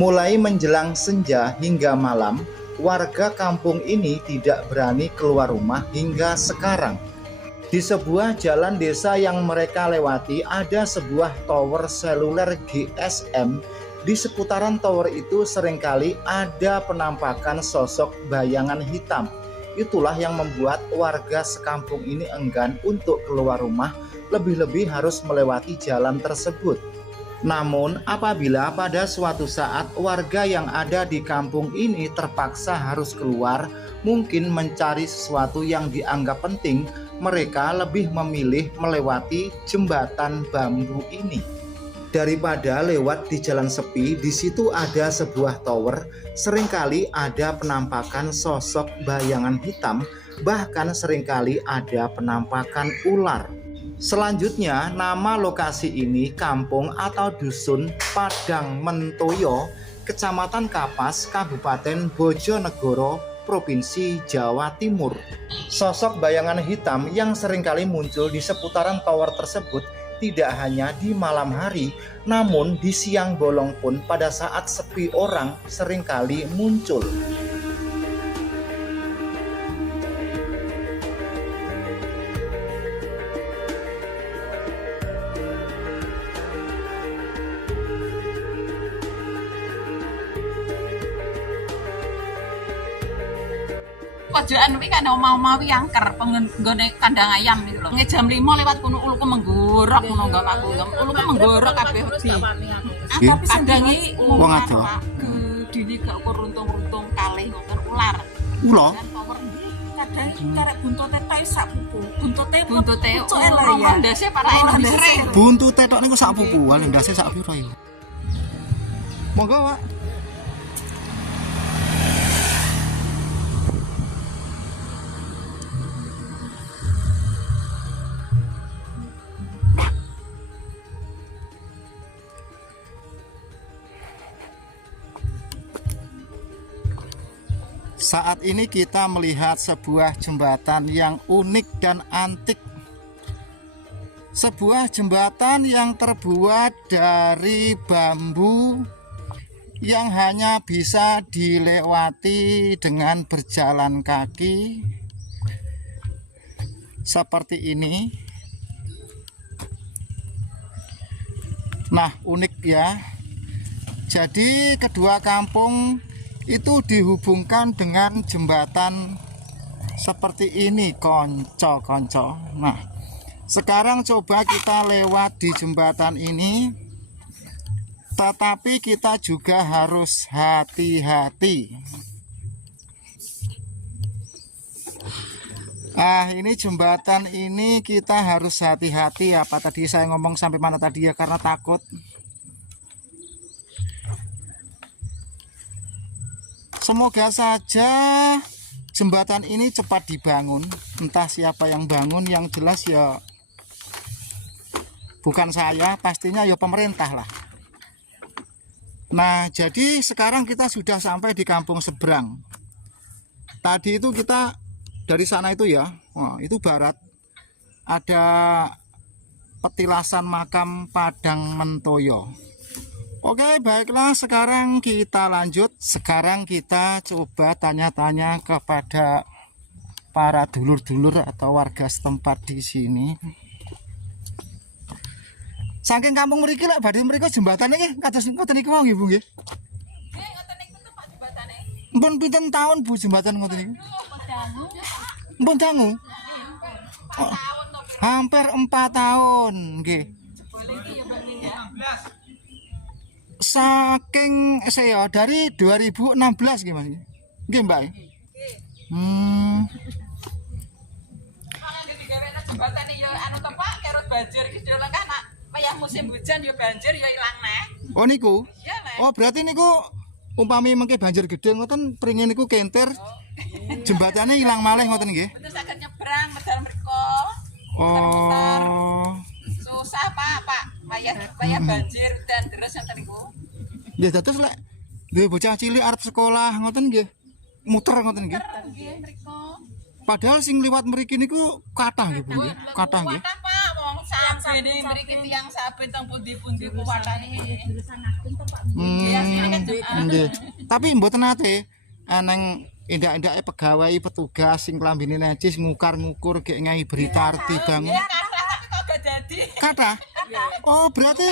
Mulai menjelang senja hingga malam, warga kampung ini tidak berani keluar rumah hingga sekarang. Di sebuah jalan desa yang mereka lewati ada sebuah tower seluler GSM. Di seputaran tower itu seringkali ada penampakan sosok bayangan hitam. Itulah yang membuat warga sekampung ini enggan untuk keluar rumah, lebih-lebih harus melewati jalan tersebut. Namun apabila pada suatu saat warga yang ada di kampung ini terpaksa harus keluar, mungkin mencari sesuatu yang dianggap penting, mereka lebih memilih melewati jembatan bambu ini. Daripada lewat di jalan sepi, di situ ada sebuah tower, seringkali ada penampakan sosok bayangan hitam, bahkan seringkali ada penampakan ular. Selanjutnya, nama lokasi ini kampung atau dusun Padang Mentoyo, Kecamatan Kapas, Kabupaten Bojonegoro, Provinsi Jawa Timur. Sosok bayangan hitam yang seringkali muncul di seputaran tower tersebut tidak hanya di malam hari, namun di siang bolong pun pada saat sepi orang seringkali muncul. Pojokan kuwi kan omah-omah wi angker penggone kandang ayam gitu lho. Jam 5 lewat kono uluku menggorok ngono nggo aku. Uluku menggorok kabeh wedi. Tapi sandange wong ado. Gedine gak runtung-runtung kalih ngoten ular. Ular? Kadang karek buntute tok sak pupu. Buntute ya. Ndase para sering. Buntute tok niku sak pupu, ndase sak piro ya? Monggo, Pak. Saat ini kita melihat sebuah jembatan yang unik dan antik. Sebuah jembatan yang terbuat dari bambu yang hanya bisa dilewati dengan berjalan kaki seperti ini. Nah, unik ya. Jadi kedua kampung itu dihubungkan dengan jembatan seperti ini, konco-konco. Nah, sekarang coba kita lewat di jembatan ini, tetapi kita juga harus hati-hati. Ini jembatan ini kita harus hati-hati. Apa tadi saya ngomong sampai mana tadi ya, karena takut. Semoga saja jembatan ini cepat dibangun. Entah siapa yang bangun, yang jelas ya bukan saya, pastinya ya pemerintah lah. Nah, jadi sekarang kita sudah sampai di kampung seberang. Tadi itu kita dari sana itu ya, itu barat, ada petilasan makam Padang Mentoyo. Oke, baiklah, sekarang kita lanjut. Sekarang kita coba tanya-tanya kepada para dulur-dulur atau warga setempat di sini. Saking kampung mriki lek badhe mriku jembatan iki kados ngoten niku wau nggih, Bu nggih. Nggih, ngoten niku Pak jembatane. Mpun pinten taun Bu jembatan ngoten niku? Mpun dangu. Hampir 4 tahun, nggih. Saking saya dari 2016 gimana? Nggih, Mbak. Jembatane yo anu to Pak, kerut banjir iki dhewe kan wayah musim hujan yo banjir yo ilang neh. Oh niku? Iya, Nek. Oh, berarti niku umpami mengke banjir gede ngoten pringin niku kenter. Jembatannya ilang malih ngoten nggih. Betul saged nyebrang medal mriko. Oh. Susah Pak. Wayah banjir dan deres ngoten niku. Nggih, dados lek duwe bocah cilik arep sekolah ngoten nggih. Muter ngoten nggih. Nggih mriko. Padahal sing liwat mriki niku kathah nggih, Bu nggih. Kathah nggih. Kathah Pak, wong sak Ini mriki tiyang saben teng pundi-pundi kuwatane. Nggih. Tapi mboten nate nang indak-indake pegawai petugas sing klambine necis ngukar-ngukur gek ngai berita arti bangun. Tapi kok gak dadi. Kathah. Oh, berarti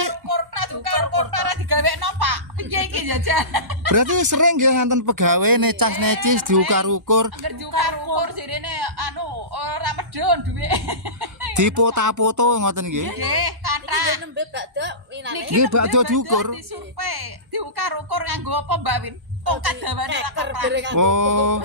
Korta digawekno, Pak. Piye iki jajan? berarti sering nggih nganten pegawai necas necis diukar-ukur, Angger diukar-ukur sirene anu ora medhun dhuwit. dipoto ngoten nggih. Nggih, kathah. nembe bakdo winane. Nggih, bakdo diukur. Disurvei, diukar-ukur nganggo apa, Mbak Win? Tongkat dawane ora kathah. Oh,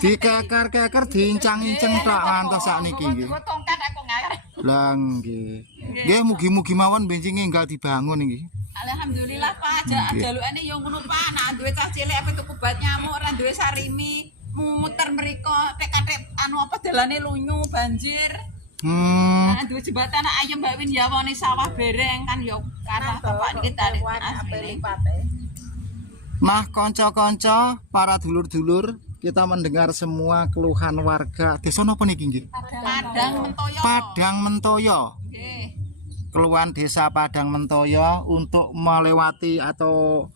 dikeker-keker diincang-inceng tok ngantos sakniki nggih. Nggo tongkat aku ngarep. Lah nggih. Nggih mugi-mugi mawon bensinge enggal dibangun iki. Alhamdulillah Pak, jalukane yo ngono Pak, anak duwe cah cilik apa tuku obat nyamuk, ora duwe sarimi, muter mriko tek-tek anu apa dalane lunyu banjir. Nah, duwe jembatan ayem Mbak Win ya wone sawah bereng kan yo kathah Pak niki tarik asli. Nah, kanca-kanca, para dulur-dulur, kita mendengar semua keluhan warga desa napa niki nggih? Padang Mentoyo. Padang Mentoyo. Nggih. Keluhan desa Padang Mentoyo untuk melewati atau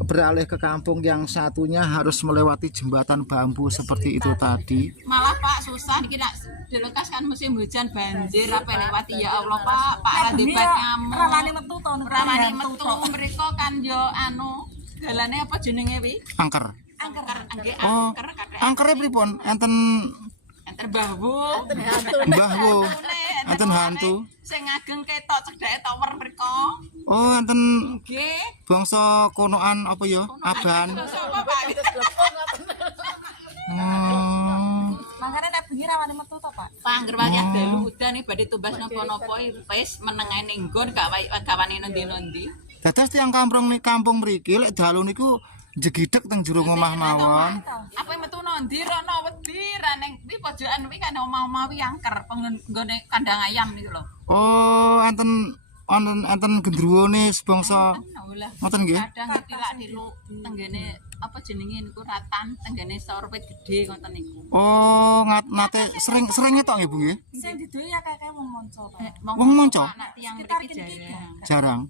beralih ke kampung yang satunya harus melewati jembatan bambu seperti itu tadi. Malah Pak susah niki nak dilekas kan musim hujan banjir apa lewati ya Allah Pak ora debat nyamuk. Rawane metu to Rawane metu mriko kan yo anu dalane apa jenenge wi? Angker. Angker nggih Oh, angker kathah. angkernya pripun? Enten Enter Mbahwu. Mbah Wo. Enten hantu. Sing ngageng ketok cedhake tower mriko. Oh, enten Nggih. bangsa konoan apa ya? Aban. Sapa Pak? Makane nek bengi rawane metu to, Pak. Pangger wayah dalu udan iki badhe tumbas napa-napa wis menengae ning nggon gak gawane nendi-nendi. Dados tiyang kampung mriki lek dalu niku jegideg teng jero omah mawon. Apa metu ndi rono wedi ra ning kuwi pojokan kuwi kan omah-omah wi angker penggone kandang ayam niku lho. Oh, enten gendruwone sebangsa Lah ngoten nggih. kadang ditilak nilu tenggene apa jenenge niku ratan tenggene sorwet gede ngoten niku. Oh, nate sering ngetok nggih Bu nggih? Sing diduwe akeh-akeh wong monco, Pak. Wong monco? Anak tiyang mriki jarang. Jarang.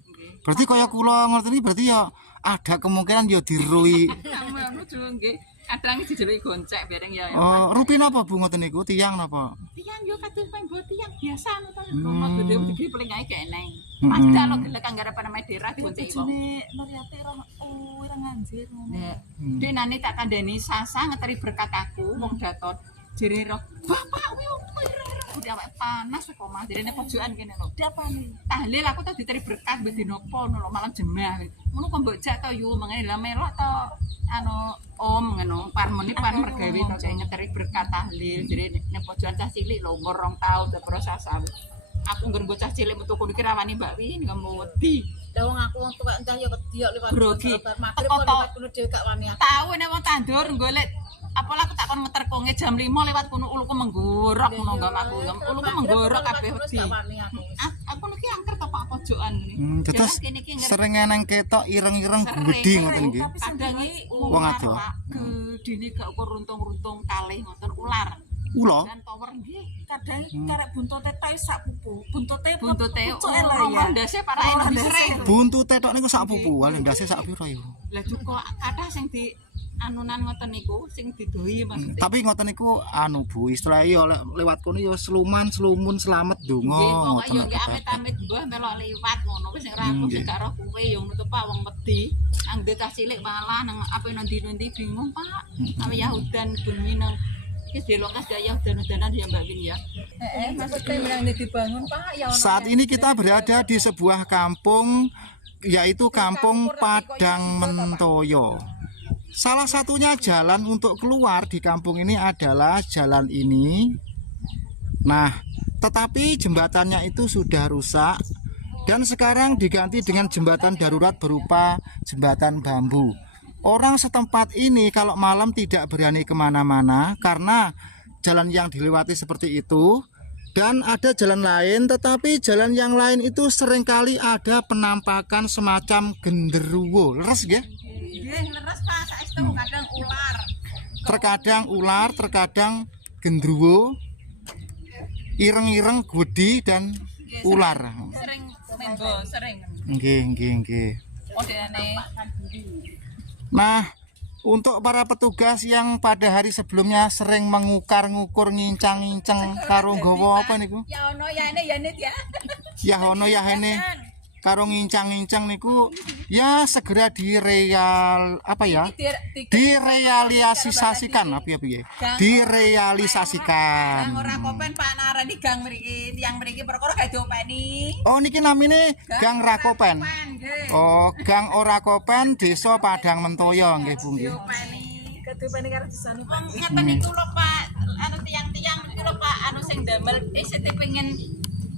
Berarti kaya kula ngerti ini berarti ya ada kemungkinan ya dirui. Kamu lucu nggih. Kadang dijeluki goncek bareng ya. Oh, rupi napa Bu ngoten niku? Tiang napa? Tiang yo kados main bola tiang biasa ngoten. Romo gede gede paling ae gak eneng. Padha lo gelek anggere apa namanya daerah goncek wong. Jene Nuryati ora nganjir ngono. Nek denane tak kandhani sasa ngeteri berkat aku wong datot. Jere roh, "Bapak kuwi opo udah awake panas kok Mas." Jerene pojokan kene lho. Diapani? Tahlil aku tuh diteri berkat ben dino pon lho malam jemah. Ngono kok mbok jak to yu mengene lah melok to anu om ngono parmeni pan mergawe to cek ngeteri berkat tahlil. Jere nek pojokan cah cilik lho umur 2 tahun udah proses aku nggon bocah cilik metu kono iki rawani Mbak Wi ngemu wedi. Lah wong aku wong tuwek entah ya wedi kok liwat. Grogi. Magrib Teko kok to. liwat kono dhewe gak wani aku. Tahu nek wong tandur golek apalah aku takon meter konge jam 5 lewat kono uluku menggorok ngono enggak aku. Uluku menggorok kabeh wedi. Gak wani aku. Aku niki angker to Pak pojokan ngene. Terus sering eneng ketok ireng-ireng gede ngoten nggih. Kadang iki Wong adoh. gedine gak ukur runtung-runtung kalih ngoten ular. Ula. Dan tower nggih. Kadang karek buntute tok sak pupu. Buntute Buntute pucuke lho ya. ndase para endi sering. Buntu tetok niku sak pupu, wale ndase sak pira ya. Lah juga kathah sing di anunan ngoten niku sing didoi maksudnya. Tapi ngoten niku anu Bu, istilah ya lewat kono ya slumun selamat donga Nggih, ngoten. pokoke yo nggih amit-amit mbah melok liwat ngono wis ora aku sing gak roh kuwe yo ngono to Pak wong wedi. Angge cah cilik malah nang apa nanti bingung Pak. Apa ya udan bengi nang iki delokas gaya udan-udanan ya Mbak Win ya. Maksudnya menang dibangun Pak ya. Saat ini kita berada di sebuah kampung yaitu Kampung Padang Mentoyo. Salah satunya jalan untuk keluar di kampung ini adalah jalan ini. Nah, tetapi jembatannya itu sudah rusak dan sekarang diganti dengan jembatan darurat berupa jembatan bambu. Orang setempat ini kalau malam tidak berani kemana-mana karena jalan yang dilewati seperti itu. Dan ada jalan lain, tetapi jalan yang lain itu seringkali ada penampakan semacam genderuwo. Leres nggih? Nggih, leres Pak, saestu kadang ular. Terkadang ular, terkadang genderuwo, ireng-ireng gudi dan Nggih, ular. Sering mendo, sering. Nggih. Modene. Nah, untuk para petugas yang pada hari sebelumnya sering ngukur, ngincang-ngincang karo nggawa apa niku? Ya ono ya ini ya nit ya. Ya ono ya ini karo ngincang-ngincang niku ya segera direalisasikan apa ya piye? Direalisasikan. Ora kopen Pak Narani gang mriki, tiyang mriki perkara gak diopeni. Oh niki namine Gang Rakopen. Oh, Gang Ora Kopen Desa Padang Mentoyo nggih Bu nggih. Kedupane karo desane Pak. Ngeten niku lho Pak, anu tiyang-tiyang niku lho Pak, anu sing damel sete pengen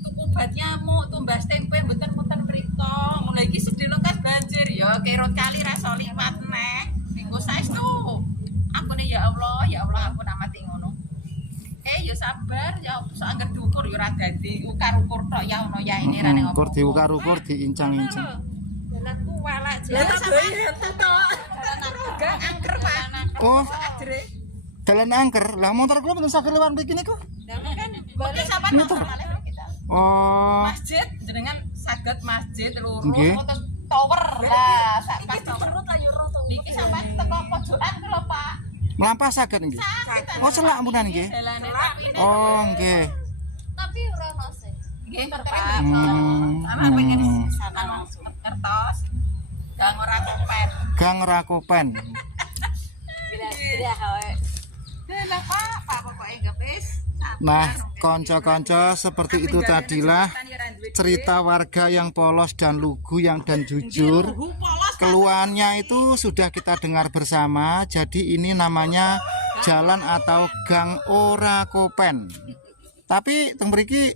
tuku obat nyamuk, tumbas tempe mboten mriko. Mulai iki sedih lokas banjir ya, kerot kali rasa liwat neh. Minggu saestu. Ampune ya Allah, ampun amati ngono. Ya sabar, ya angger diukur ya ora dadi ukar-ukur tok ya ono ya ini ra ning Ukur diukar-ukur diincang-incang. Dalanku walak jelas sampeyan tok. Gang angker Pak. Oh, dalan angker. Lah motor kula mboten saged lewat mriki niku. Kan boleh sampean motor kita. Oh, Masjid jenengan saged masjid lurus Nggih. atau tower lah sak pas tower niki sampean teko pojokan ku lho Pak. mlampah saged nggih. Oh, celak ampunan nggih. Dalane rapine. Oh, nggih. Tapi ora ono sih. Nggih Pak. Ana Hmm. pengen sana langsung ngertos. Gang ora kopen. Gang Rakopen. Bila hawe. Lah Pak pokoke enggak wis. Nah, konco-konco seperti itu tadilah cerita warga yang polos dan lugu yang dan jujur. Keluhannya itu sudah kita dengar bersama. Jadi ini namanya jalan atau Gang Ora Kopen. Tapi teng mriki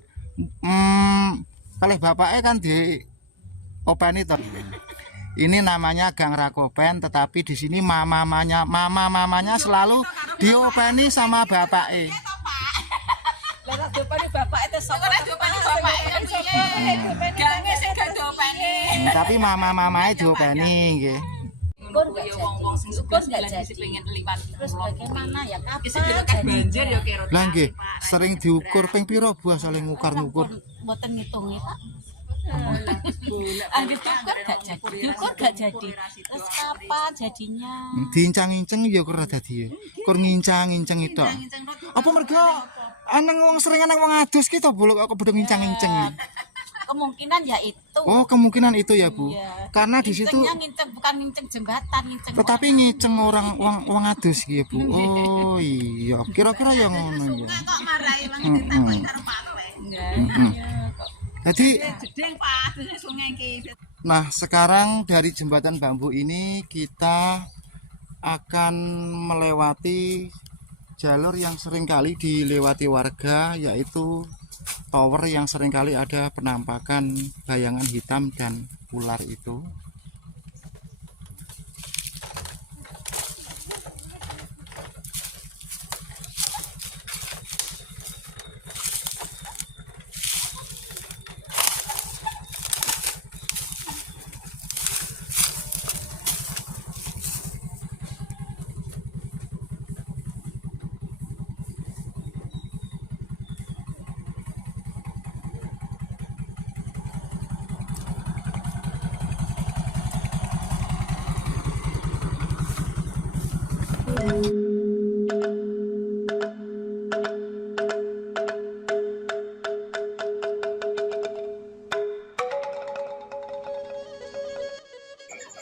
kalih bapake kan di openi to. Ini namanya Gang Rakopen, tetapi di sini mamanya selalu diopeni sama bapake. Lah dopane bapak itu sok. Ora diopeni bapake kan piye? Gange sing gak diopeni. Tapi mama-mamae diopeni nggih. Syukur Ya wong-wong sing syukur suka nggak jalan jadi. pengen liwat. Terus bagaimana ya Wis kapan dilekas banjir ya kerot. Lah nggih, sering diukur ping pira Bu asale ngukur-ngukur. mboten ngitungi Pak. Angger syukur gak jadi. Terus kapan jadinya? Diincang-inceng ya ora dadi ya. Kur ngincang-inceng itu. Apa mergo aneng wong sering aneng wong adus ki to bolok kok bodho ngincang-inceng. Kemungkinan ya itu. Oh, kemungkinan itu ya, Bu. Iya. Karena di situ Ngincengnya bukan nginceng jembatan, nginceng. tetapi ngiceng orang wong adus ki ya, Bu. Oh, iya. Kira-kira ya ngono ya. Kok marahi wong ditakoni karo Pak Wek. Jadi Jedeng Pak, adusnya sungai iki. nah, sekarang dari jembatan bambu ini kita akan melewati jalur yang seringkali dilewati warga, yaitu tower yang seringkali ada penampakan bayangan hitam dan ular itu.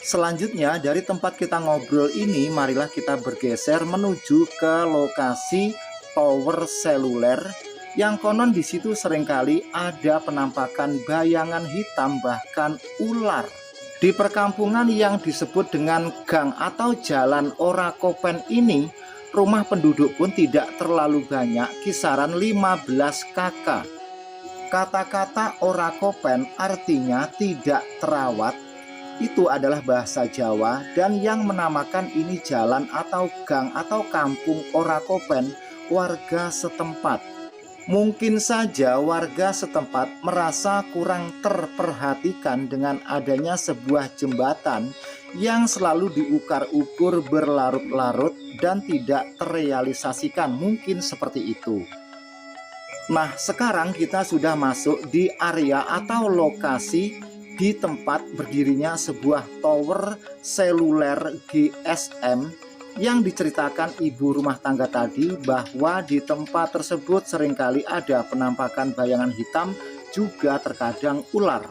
Selanjutnya dari tempat kita ngobrol ini, marilah kita bergeser menuju ke lokasi tower seluler yang konon di situ seringkali ada penampakan bayangan hitam bahkan ular. Di perkampungan yang disebut dengan gang atau jalan Ora Kopen ini, rumah penduduk pun tidak terlalu banyak, kisaran 15 kakak. Kata-kata Ora Kopen artinya tidak terawat. Itu adalah bahasa Jawa, dan yang menamakan ini jalan atau gang atau kampung Ora Kopen warga setempat. Mungkin saja warga setempat merasa kurang terperhatikan dengan adanya sebuah jembatan yang selalu diukar-ukur berlarut-larut dan tidak terrealisasikan, mungkin seperti itu. Nah, sekarang kita sudah masuk di area atau lokasi di tempat berdirinya sebuah tower seluler GSM yang diceritakan ibu rumah tangga tadi, bahwa di tempat tersebut seringkali ada penampakan bayangan hitam, juga terkadang ular.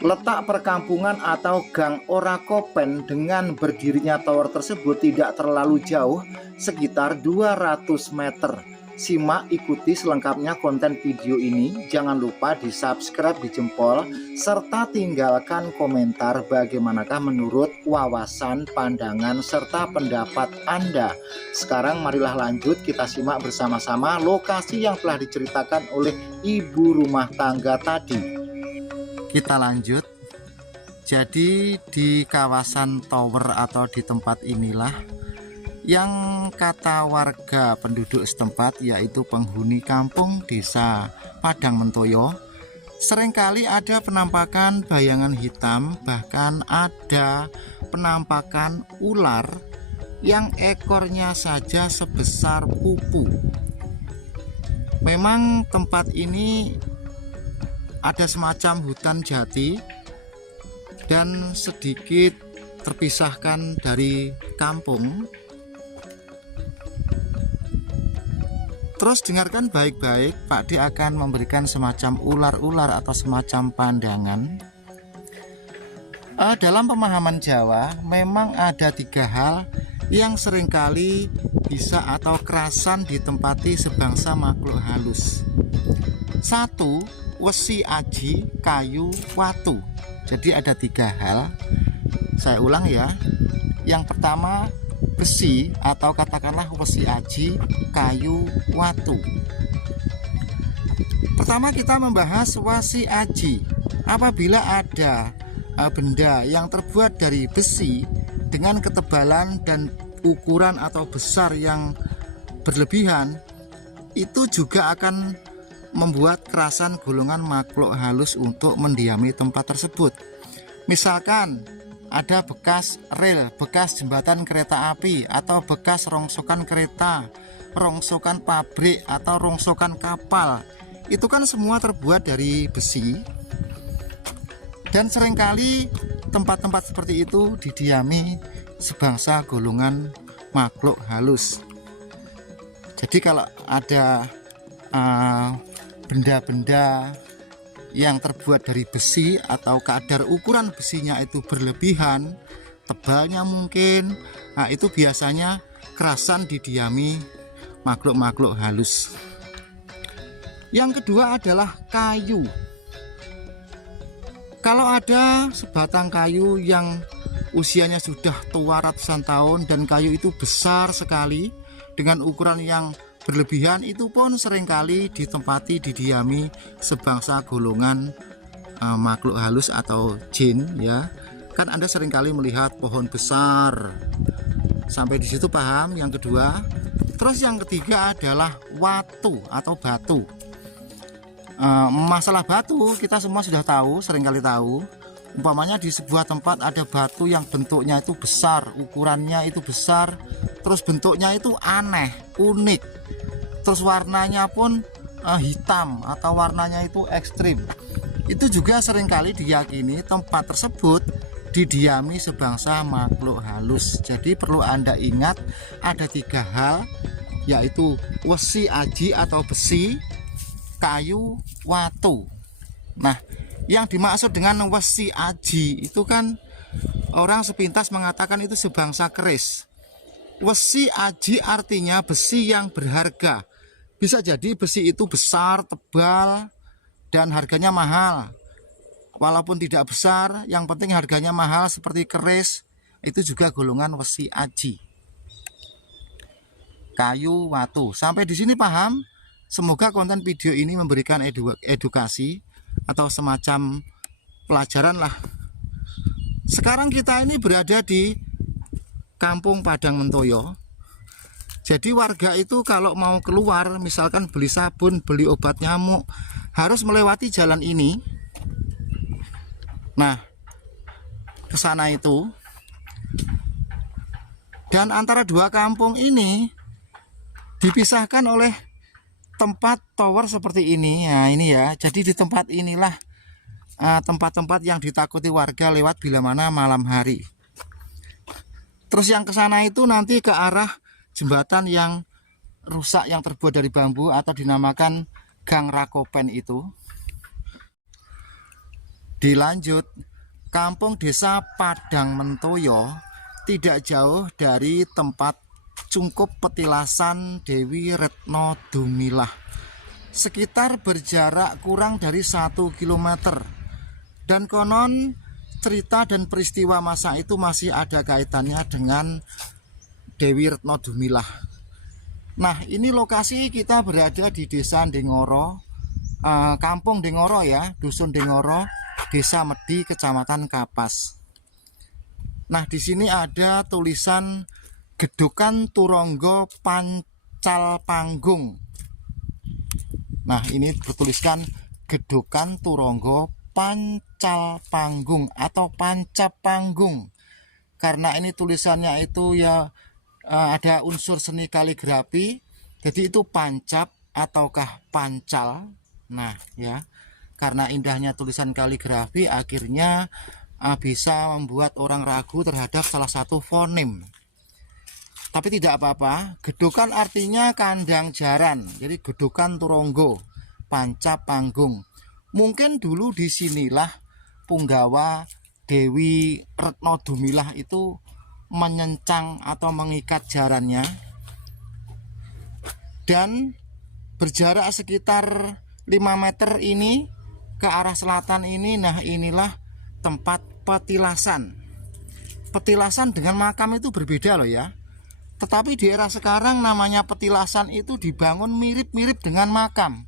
Letak perkampungan atau gang Orakopen dengan berdirinya tower tersebut tidak terlalu jauh, sekitar 200 meter. Simak, ikuti selengkapnya konten video ini. Jangan lupa di subscribe, di jempol, serta tinggalkan komentar bagaimanakah menurut wawasan, pandangan, serta pendapat Anda. Sekarang marilah lanjut kita simak bersama-sama lokasi yang telah diceritakan oleh ibu rumah tangga tadi. Kita lanjut. Jadi di kawasan tower atau di tempat inilah yang kata warga penduduk setempat, yaitu penghuni kampung desa Padang Mentoyo, seringkali ada penampakan bayangan hitam, bahkan ada penampakan ular yang ekornya saja sebesar pupu. Memang tempat ini ada semacam hutan jati dan sedikit terpisahkan dari kampung. Terus dengarkan baik-baik, Pak D akan memberikan semacam ular-ular atau semacam pandangan. Dalam pemahaman Jawa, memang ada 3 hal yang seringkali bisa atau kerasan ditempati sebangsa makhluk halus. 1. Wesi, aji, kayu, watu. Jadi ada 3 hal. Saya ulang ya. Yang pertama, besi atau katakanlah wesi, aji, kayu, watu. Pertama kita membahas wesi aji. Apabila ada benda yang terbuat dari besi dengan ketebalan dan ukuran atau besar yang berlebihan, itu juga akan membuat kerasan golongan makhluk halus untuk mendiami tempat tersebut. Misalkan ada bekas rel, bekas jembatan kereta api, atau bekas rongsokan kereta, rongsokan pabrik, atau rongsokan kapal. Itu kan semua terbuat dari besi. Dan seringkali tempat-tempat seperti itu didiami sebangsa golongan makhluk halus. Jadi kalau ada benda-benda yang terbuat dari besi atau kadar ukuran besinya itu berlebihan, tebalnya mungkin, nah itu biasanya kerasan didiami makhluk-makhluk halus. Yang kedua adalah kayu. Kalau ada sebatang kayu yang usianya sudah tua ratusan tahun dan kayu itu besar sekali dengan ukuran yang berlebihan, itu pun seringkali ditempati didiami sebangsa golongan makhluk halus atau jin ya. Kan Anda seringkali melihat pohon besar. Sampai di situ paham yang kedua. Terus yang ketiga adalah watu atau batu. Masalah batu kita semua sudah tahu, seringkali tahu. Umpamanya di sebuah tempat ada batu yang bentuknya itu besar, ukurannya itu besar, terus bentuknya itu aneh, unik, terus warnanya pun hitam atau warnanya itu ekstrim. Itu juga seringkali diyakini tempat tersebut didiami sebangsa makhluk halus. Jadi perlu Anda ingat ada 3 hal, yaitu wesi, aji atau besi, kayu, watu. Nah, yang dimaksud dengan wesi aji itu kan orang sepintas mengatakan itu sebangsa keris. Wesi aji artinya besi yang berharga. Bisa jadi besi itu besar, tebal, dan harganya mahal. Walaupun tidak besar, yang penting harganya mahal seperti keris, itu juga golongan wesi aji. Kayu, watu. Sampai di sini paham? Semoga konten video ini memberikan edukasi atau semacam pelajaran lah. Sekarang kita ini berada di Kampung Padang Mentoyo. Jadi warga itu kalau mau keluar, misalkan beli sabun, beli obat nyamuk, harus melewati jalan ini. Nah, ke sana itu. Dan antara 2 kampung ini dipisahkan oleh tempat tower seperti ini. Nah ini ya, jadi di tempat inilah tempat-tempat yang ditakuti warga lewat bila mana malam hari. Terus yang ke sana itu nanti ke arah jembatan yang rusak yang terbuat dari bambu atau dinamakan Gang Rakopen itu. Dilanjut, kampung desa Padang Mentoyo tidak jauh dari tempat cungkup petilasan Dewi Retno Dumilah, sekitar berjarak kurang dari 1 km. Dan konon cerita dan peristiwa masa itu masih ada kaitannya dengan Dewi Retno Dumilah. Nah ini lokasi kita berada di desa Dengoro, kampung Dengoro ya, dusun Dengoro, desa Medi, kecamatan Kapas. Nah di sini ada tulisan Gedokan Turonggo Pancal Panggung. Nah ini bertuliskan Gedokan Turonggo Pancal Panggung atau Pancap Panggung. Karena ini tulisannya itu ya ada unsur seni kaligrafi, jadi itu pancap ataukah pancal. Nah ya, karena indahnya tulisan kaligrafi akhirnya bisa membuat orang ragu terhadap salah satu fonem. Tapi tidak apa-apa, gedokan artinya kandang jaran, jadi Gedokan Turonggo Pancap Panggung. Mungkin dulu disinilah punggawa Dewi Retno Dumilah itu menyencang atau mengikat jarannya, dan berjarak sekitar 5 meter ini ke arah selatan ini. Nah inilah tempat petilasan. Petilasan dengan makam itu berbeda loh ya, tetapi di era sekarang namanya petilasan itu dibangun mirip-mirip dengan makam.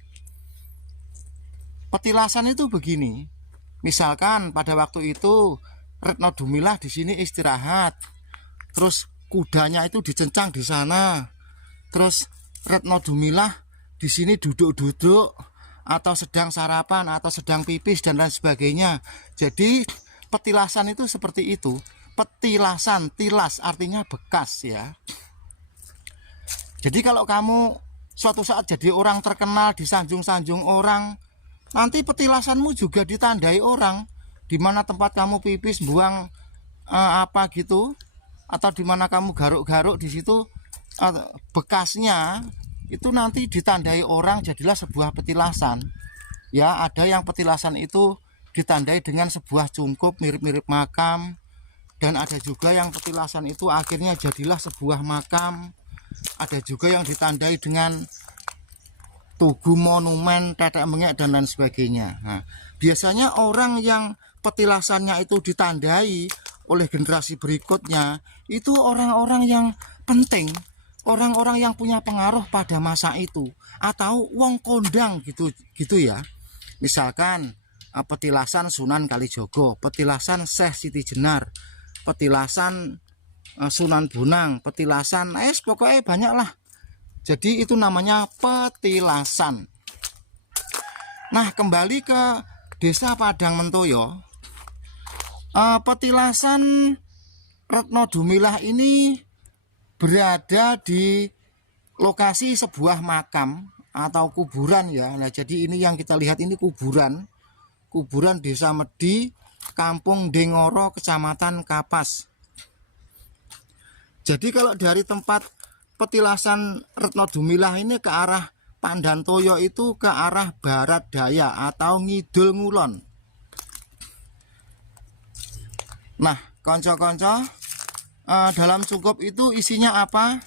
Petilasan itu begini, misalkan pada waktu itu Retno Dumilah di sini istirahat, terus kudanya itu dicencang di sana. Terus Retno Dumilah di sini duduk-duduk atau sedang sarapan atau sedang pipis dan lain sebagainya. Jadi petilasan itu seperti itu. Petilasan, tilas artinya bekas ya. Jadi kalau kamu suatu saat jadi orang terkenal, disanjung-sanjung orang, nanti petilasanmu juga ditandai orang. Di mana tempat kamu pipis, buang apa gitu, atau di mana kamu garuk-garuk, di situ bekasnya itu nanti ditandai orang, jadilah sebuah petilasan. Ya, ada yang petilasan itu ditandai dengan sebuah cungkup mirip-mirip makam, dan ada juga yang petilasan itu akhirnya jadilah sebuah makam. Ada juga yang ditandai dengan tugu monumen, tetek mengek dan lain sebagainya. Nah, biasanya orang yang petilasannya itu ditandai oleh generasi berikutnya itu orang-orang yang penting, orang-orang yang punya pengaruh pada masa itu, atau wong kondang gitu ya. Misalkan petilasan Sunan Kalijogo, petilasan Syekh Siti Jenar, petilasan Sunan Bonang, petilasan pokoknya banyak lah. Jadi itu namanya petilasan. Nah kembali ke desa Padang Mentoyo, petilasan Retno Dumilah ini berada di lokasi sebuah makam atau kuburan ya. Nah jadi ini yang kita lihat ini kuburan desa Medi, kampung Dengoro, kecamatan Kapas. Jadi kalau dari tempat petilasan Retno Dumilah ini ke arah Pandantoyo itu ke arah barat daya atau ngidul ngulon. Nah konco-konco, dalam cungkup itu isinya apa?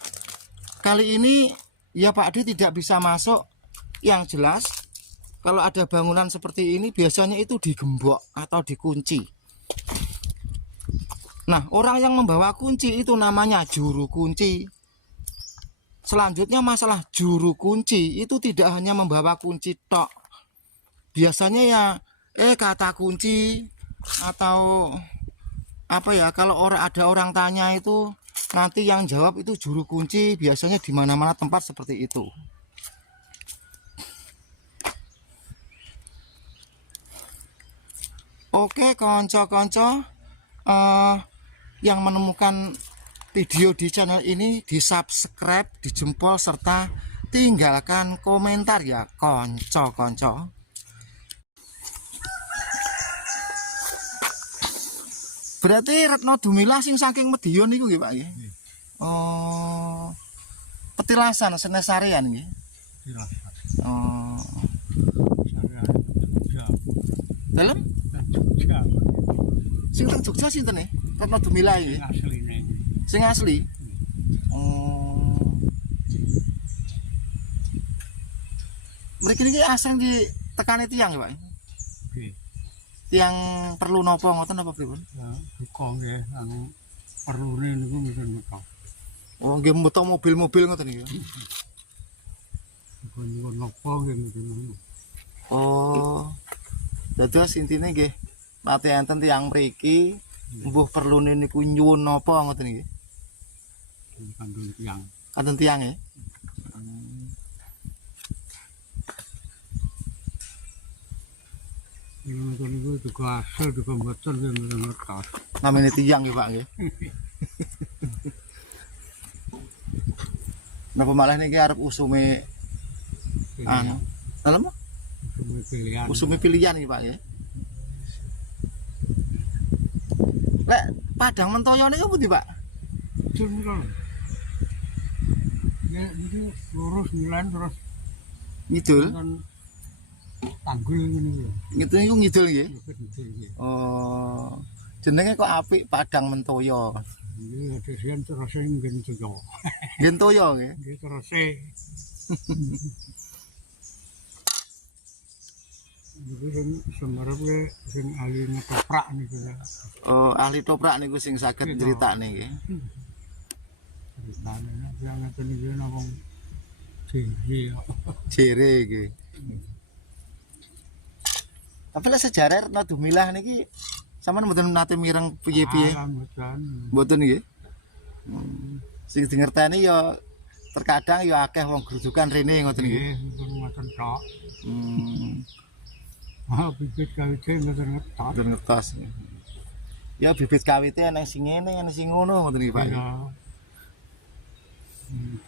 Kali ini ya Pak D tidak bisa masuk. Yang jelas kalau ada bangunan seperti ini biasanya itu digembok atau dikunci. Nah orang yang membawa kunci itu namanya juru kunci. Selanjutnya masalah juru kunci itu tidak hanya membawa kunci tok. Biasanya ya kata kunci atau apa ya, kalau ada orang tanya itu nanti yang jawab itu juru kunci, biasanya di mana-mana tempat seperti itu. Oke konco-konco, yang menemukan video di channel ini, di subscribe, di jempol, serta tinggalkan komentar ya konco-konco. Berarti Retno Dumilah sing saking Medion niku nggih Pak nggih. Oh. Petilasan senesarian nggih. Oh. Dalam? Sing teng Jogja sinten Retno Dumilah iki? Sing asli. Oh. Mriki niki asing di tekane tiyang ya, Pak? Nggih. Tiyang perlu napa ngoten apa pripun? Ya, duka nggih, anu perlune niku mboten meto. Oh, nggih meto mobil-mobil ngoten iki. Niku napa nggih mboten. Oh. Dados intine nggih nate enten tiyang mriki mbuh perlune niku nyuwun napa ngoten iki. Kandung tiyang. Kanten tiyang nggih. Niku niku juga asal juga mboten nggih mboten meto. Namanya tiyang nggih Pak nggih. Napa malah niki arep usume anu. Dalem? Pilihan. Usume pilihan iki Pak nggih. Lek Padang Mentoyo niku pundi Pak? Jumlah. Ya, ini lurus milan terus Ngidul. kan tanggul ngene iki. Ngidul niku ngidul nggih. Ngidul iki. Oh. Jenenge kok apik Padang Mentoyo. Nggih, ada sian terus nggen Toyo. Nggih Toyo nggih. Nggih terus Niku sing semerep sing ahli ngetoprak niku ya. Oh, ahli toprak niku sing saged critakne nggih. Ceritane yang ngeten iki nang dhewe. Jere iki. Tapi lek sejarah Retno Dumilah niki sampean mboten nate mireng piye-piye. Mboten. Mboten nggih. Sing dingerteni ya terkadang ya akeh wong grujukan rene ngoten nggih. Nggih, ngoten tok. Hmm. Bibit kawite mboten ngetok. Mboten ngertos. Ya bibit kawite ana sing ngene, ana sing ngono ngoten nggih Pak. Ya.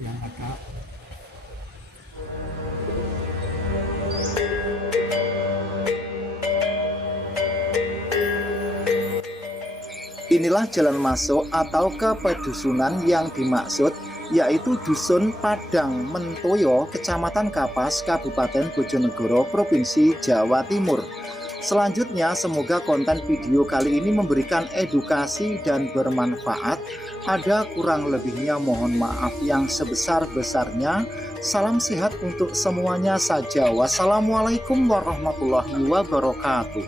Yang ada Inilah jalan masuk atau ke pedusunan yang dimaksud, yaitu Dusun Padang Mentoyo, Kecamatan Kapas, Kabupaten Bojonegoro, Provinsi Jawa Timur. Selanjutnya, semoga konten video kali ini memberikan edukasi dan bermanfaat. Ada kurang lebihnya mohon maaf yang sebesar-besarnya. Salam sehat untuk semuanya saja. Wassalamualaikum warahmatullahi wabarakatuh.